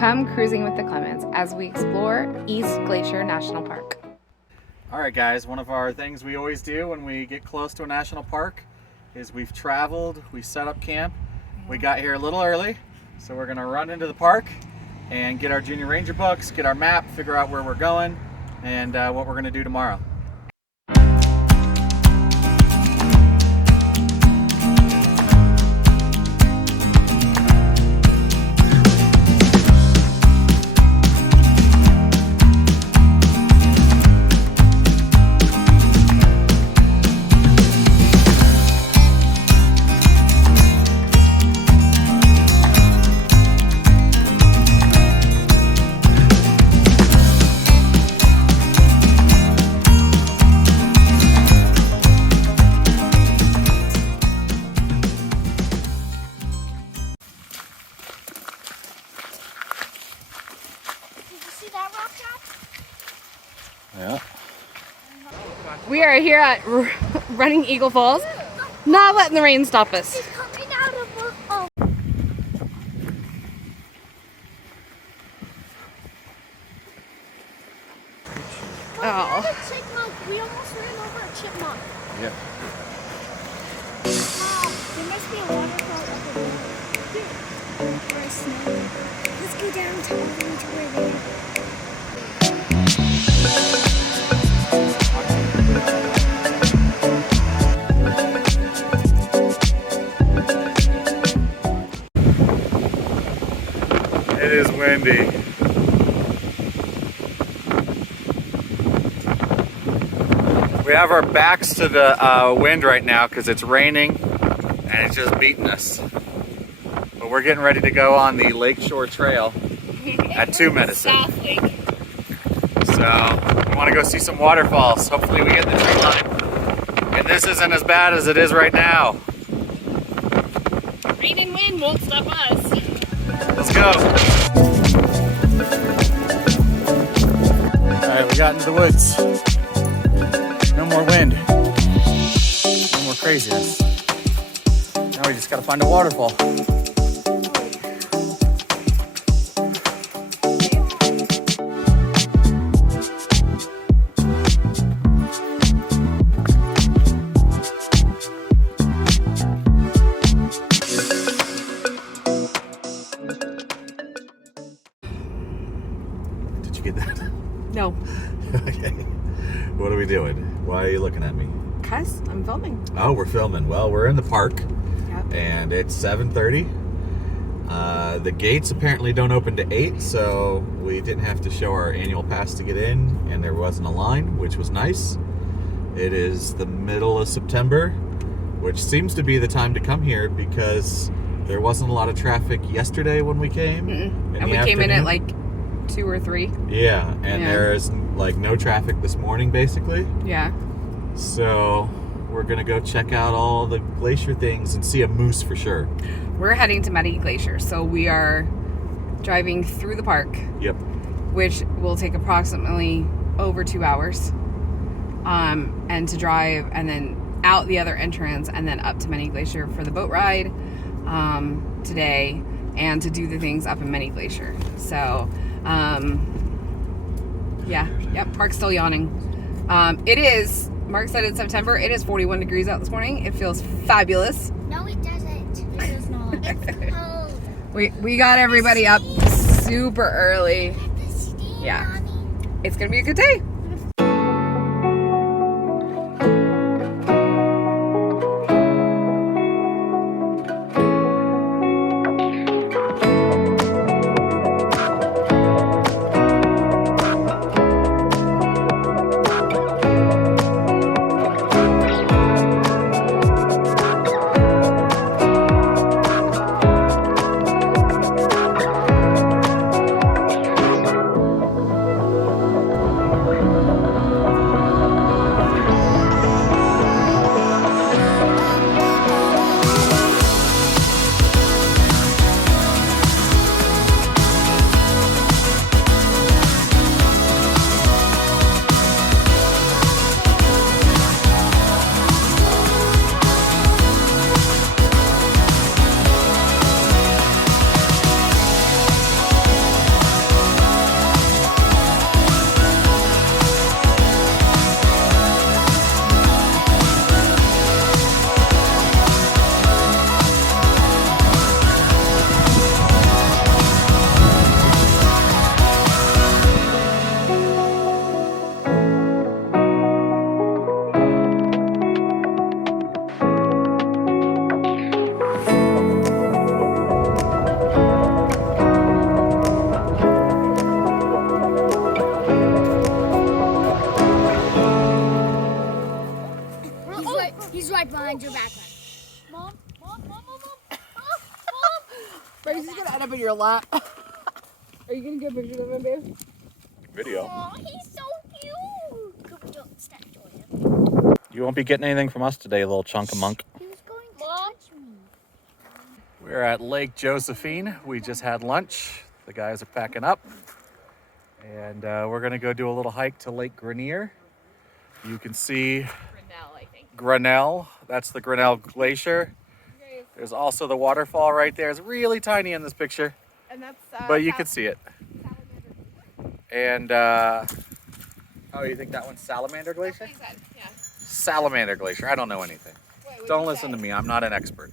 Come cruising with the Clemons as we explore East Glacier National Park. All right, guys, one of our things we always do when we get close to a national park is we've traveled, we set up camp. We got here a little early, so we're gonna run into the park and get our Junior Ranger books, get our map, figure out where we're going, and what we're gonna do tomorrow. Yeah. We are here at Running Eagle Falls, not letting the rain stop us. It's coming out of the oh. Oh. Chipmunk. We almost ran over a chipmunk. Yeah. Wow, there must be a waterfall up there. Or a snow. Let's go down to all the way to where they are. It is windy. We have our backs to the wind right now because it's raining and it's just beating us. But we're getting ready to go on the Lakeshore Trail at 2 Medicine. South Lake. So we want to go see some waterfalls. Hopefully we get the tree line. And this isn't as bad as it is right now. Rain and wind won't stop us. Let's go. Alright, we got into the woods. No more wind. No more craziness. Now we just gotta find a waterfall. Did you get that? No. Okay. What are we doing? Why are you looking at me? Cuz I'm filming. Oh, we're filming. Well, we're in the park. Yep. And it's 7:30. The gates apparently don't open to 8, so we didn't have to show our annual pass to get in, and there wasn't a line, which was nice. It is the middle of September, which seems to be the time to come here because there wasn't a lot of traffic yesterday when we came. And we came in at like 2 or 3. Yeah, and Yeah. there's like no traffic this morning basically. Yeah. So we're gonna go check out all the glacier things and see a moose for sure. We're heading to East Glacier, so we are driving through the park, Yep. which will take approximately over 2 hours. And to drive and then out the other entrance and then up to East Glacier for the boat ride today and to do the things up in East Glacier. So, yeah, yep, park's still yawning. It is, Mark said it's September, it is 41 degrees out this morning. It feels fabulous. No, it doesn't. It does not. It's cold. We got everybody up super early. Yeah. Mommy. It's gonna be a good day. your lap. Are you gonna get pictures of him, babe? Video. Oh, he's so cute. Cooper, don't step Jordan. You won't be getting anything from us today, little chunk of munk. He was going to touch me. We're at Lake Josephine. We just had lunch. The guys are packing up. And we're gonna go do a little hike to Lake Grinnell. You can see Grinnell, I think. Grinnell. That's the Grinnell Glacier. Okay. There's also the waterfall right there. It's really tiny in this picture, And that's but you can see it. And oh, you think that one's Salamander Glacier? That's what he said, yeah. Salamander Glacier. I don't know anything. Wait, Don't listen to me. I'm not an expert.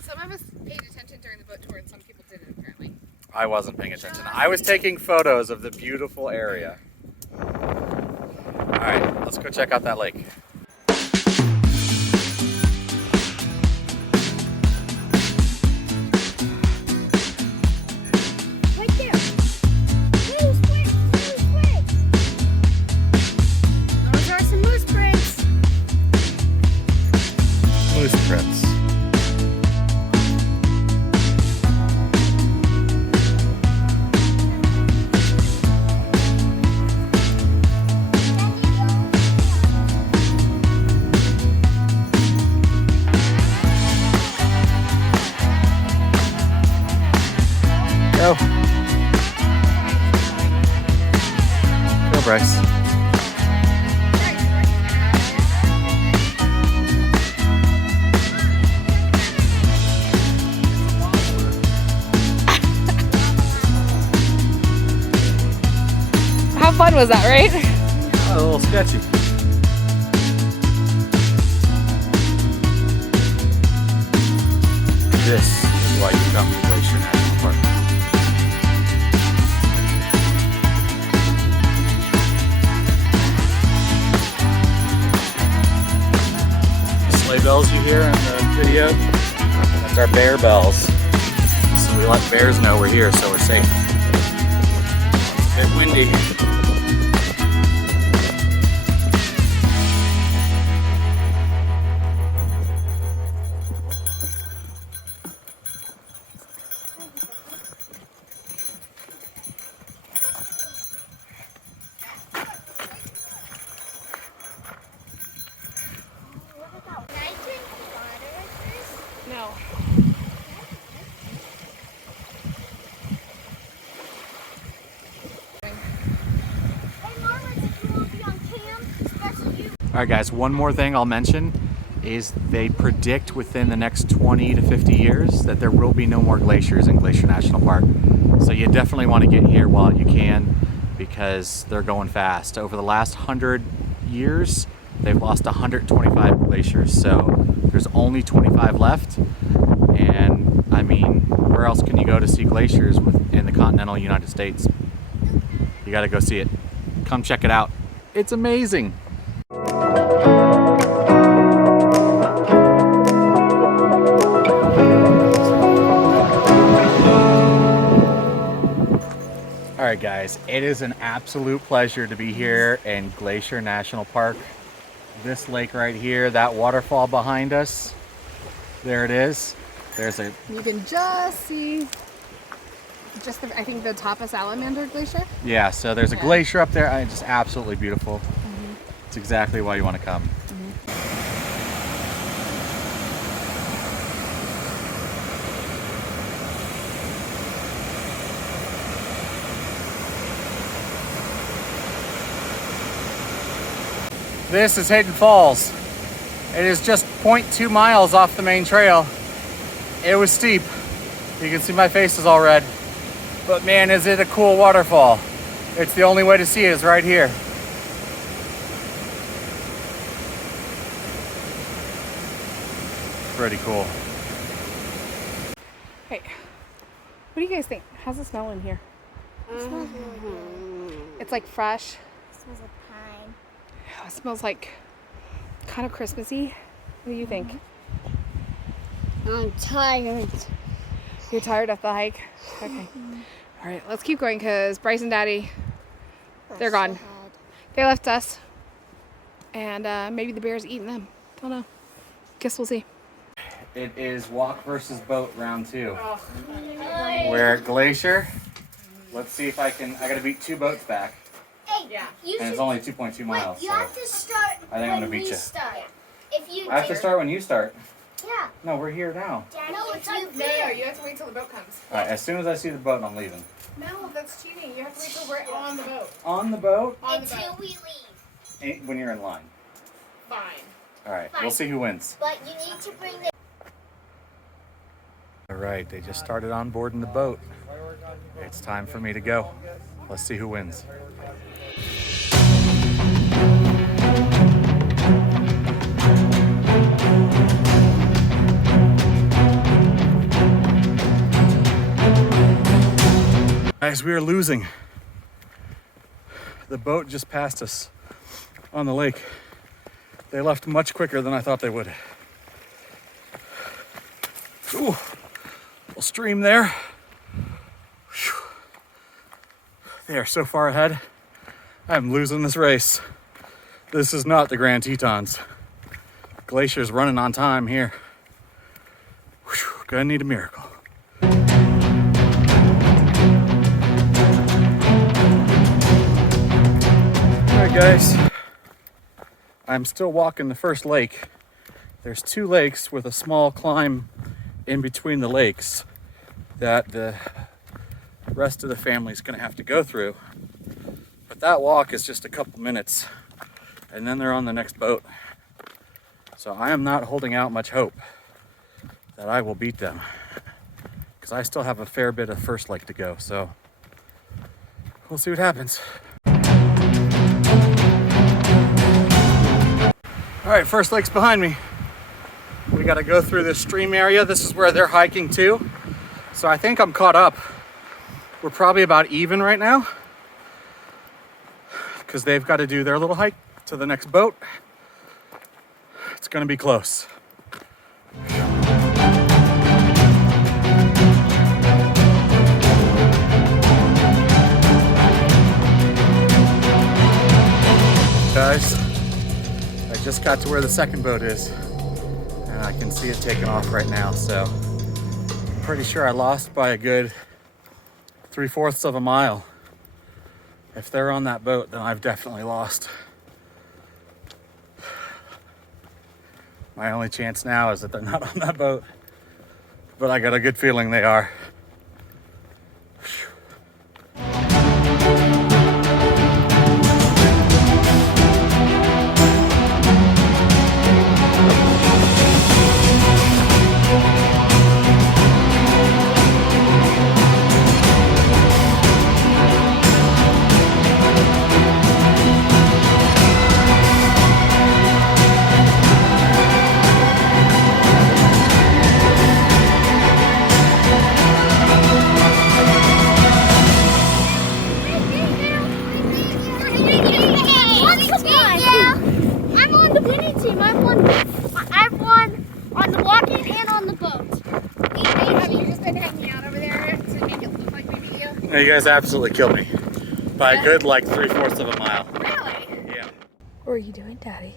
Some of us paid attention during the boat tour and some people didn't, apparently. I wasn't paying attention. I was taking photos of the beautiful area. All right, let's go check out that lake. Right there. Moose prints. Moose prints. Those are some moose prints. Moose prints. Go. Go, Bryce. How fun was that, right? Oh, a little sketchy. This is why you come to Glacier National Park. Sleigh bells you hear in the video, that's our bear bells. So we let bears know we're here so we're safe. It's a bit windy. Can I drink water first? No. Hey, Marlon, if you want to be on cam, especially you. All right, guys, one more thing I'll mention is they predict within the next 20 to 50 years that there will be no more glaciers in Glacier National Park. So you definitely want to get here while you can because they're going fast. Over the last 100 years, they've lost 125 glaciers. So there's only 25 left. And I mean, where else can you go to see glaciers in the continental United States? You got to go see it. Come check it out. It's amazing. All right, guys, it is an absolute pleasure to be here in Glacier National Park. This lake right here, that waterfall behind us, there it is. There's a You can just see I think the top of Salamander Glacier. Yeah, so there's a glacier up there. It's just absolutely beautiful. It's exactly why you want to come. This is Hayden Falls. It is just 0.2 miles off the main trail. It was steep. You can see my face is all red. But man, is it a cool waterfall. It's the only way to see it is right here. Pretty cool. Hey, what do you guys think? How's it smell in here? It's like fresh. Smells like pine. Oh, it smells like kind of Christmassy. What do you think? I'm tired. You're tired of the hike? Okay. All right, let's keep going because Bryce and Daddy, they're gone. They left us. And maybe the bear's eating them. Don't know. Guess we'll see. It is walk versus boat round 2. We're at Glacier. Let's see if I gotta beat 2 boats back. Hey, Yeah. And it's only 2.2 miles. Wait, you so have to start I think I'm gonna when beat we you. start. If you I have to start when you start. Yeah. No, we're here now. Daddy, no, it's you No, you have to wait till the boat comes. Alright, as soon as I see the boat, I'm leaving. No, that's cheating. You have to wait till we're on the boat. On the boat? On the until boat. we leave. When you're in line. Fine. Alright, Fine. we'll see who wins. But you need to bring the. Alright, they just started on board in the boat. It's time for me to go. Let's see who wins. Guys, we are losing. The boat just passed us on the lake. They left much quicker than I thought they would. Ooh, little stream there. Whew. They are so far ahead. I'm losing this race. This is not the Grand Tetons. Glacier's running on time here. Whew, gonna need a miracle. Alright guys, I'm still walking the first lake. There's 2 lakes with a small climb in between the lakes that the rest of the family is going to have to go through. But that walk is just a couple minutes and then they're on the next boat. So I am not holding out much hope that I will beat them because I still have a fair bit of first lake to go. So we'll see what happens. All right, first lake's behind me. We got to go through this stream area. This is where they're hiking too. So I think I'm caught up. We're probably about even right now because they've got to do their little hike to the next boat. It's going to be close. Guys, I just got to where the second boat is and I can see it taking off right now. So I'm pretty sure I lost by a good 3/4 of a mile. If they're on that boat, then I've definitely lost. My only chance now is that they're not on that boat, but I got a good feeling they are. I'm on the winning team. I've won on the walking and on the boat. Have you just been hanging out over there to make it look like we beat you? No, you guys absolutely killed me by a good like 3/4 of a mile. Really? Yeah. What are you doing, Daddy?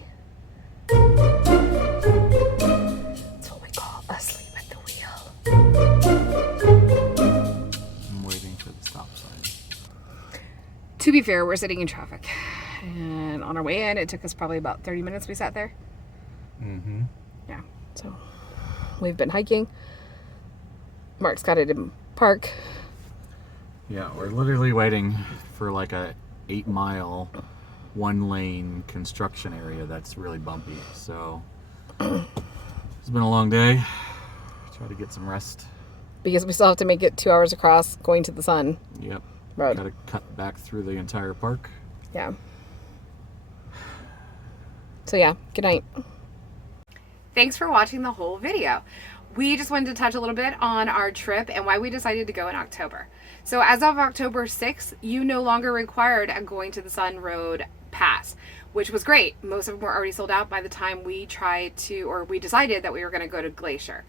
That's what we call asleep at the wheel. I'm waiting for the stop sign. To be fair, we're sitting in traffic. And on our way in, it took us probably about 30 minutes we sat there. Mm-hmm. Yeah, so we've been hiking. Mark's got it in park. Yeah, we're literally waiting for like a 8-mile 1-lane construction area that's really bumpy. So it's been a long day. Try to get some rest. Because we still have to make it 2 hours across going to the Sun Yep. Road. Got to cut back through the entire park. Yeah. So yeah, good night. Thanks for watching the whole video. We just wanted to touch a little bit on our trip and why we decided to go in October. So as of October 6th, you no longer required a Going to the Sun Road pass, which was great. Most of them were already sold out by the time we decided that we were going to go to Glacier.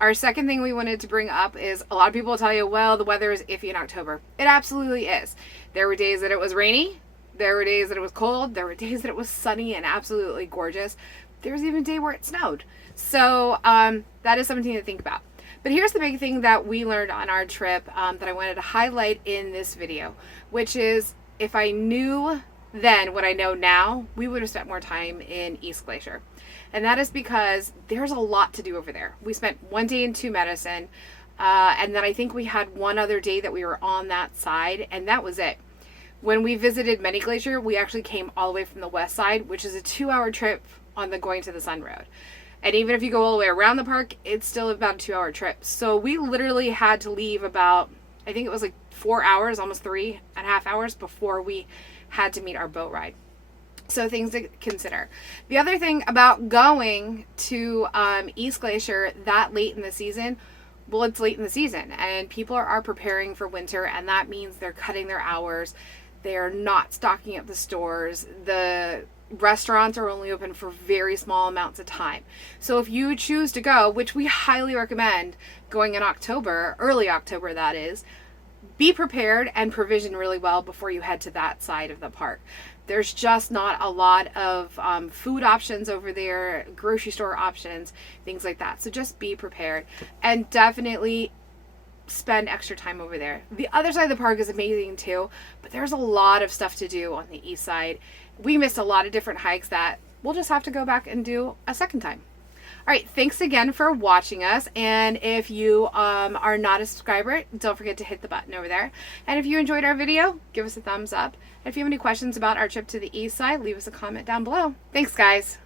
Our second thing we wanted to bring up is a lot of people will tell you, well, the weather is iffy in October. It absolutely is. There were days that it was rainy. There were days that it was cold. There were days that it was sunny and absolutely gorgeous. There was even a day where it snowed. So that is something to think about. But here's the big thing that we learned on our trip that I wanted to highlight in this video, which is if I knew then what I know now, we would have spent more time in East Glacier. And that is because there's a lot to do over there. We spent 1 day in Two Medicine, and then I think we had one other day that we were on that side, and that was it. When we visited Many Glacier, we actually came all the way from the west side, which is a 2-hour trip on the Going to the Sun Road. And even if you go all the way around the park, it's still about a 2-hour trip. So we literally had to leave about, I think it was like 4 hours, almost 3.5 hours before we had to meet our boat ride. So things to consider. The other thing about going to East Glacier that late in the season, well, it's late in the season and people are preparing for winter, and that means they're cutting their hours. They're not stocking up the stores. The restaurants are only open for very small amounts of time. So if you choose to go, which we highly recommend going in October, early October that is, be prepared and provision really well before you head to that side of the park. There's just not a lot of food options over there, grocery store options, things like that. So just be prepared and definitely spend extra time over there. The other side of the park is amazing too, but there's a lot of stuff to do on the east side. We missed a lot of different hikes that we'll just have to go back and do a second time. All right, thanks again for watching us. And if you are not a subscriber, don't forget to hit the button over there. And if you enjoyed our video, give us a thumbs up. And if you have any questions about our trip to the east side, leave us a comment down below. Thanks, guys.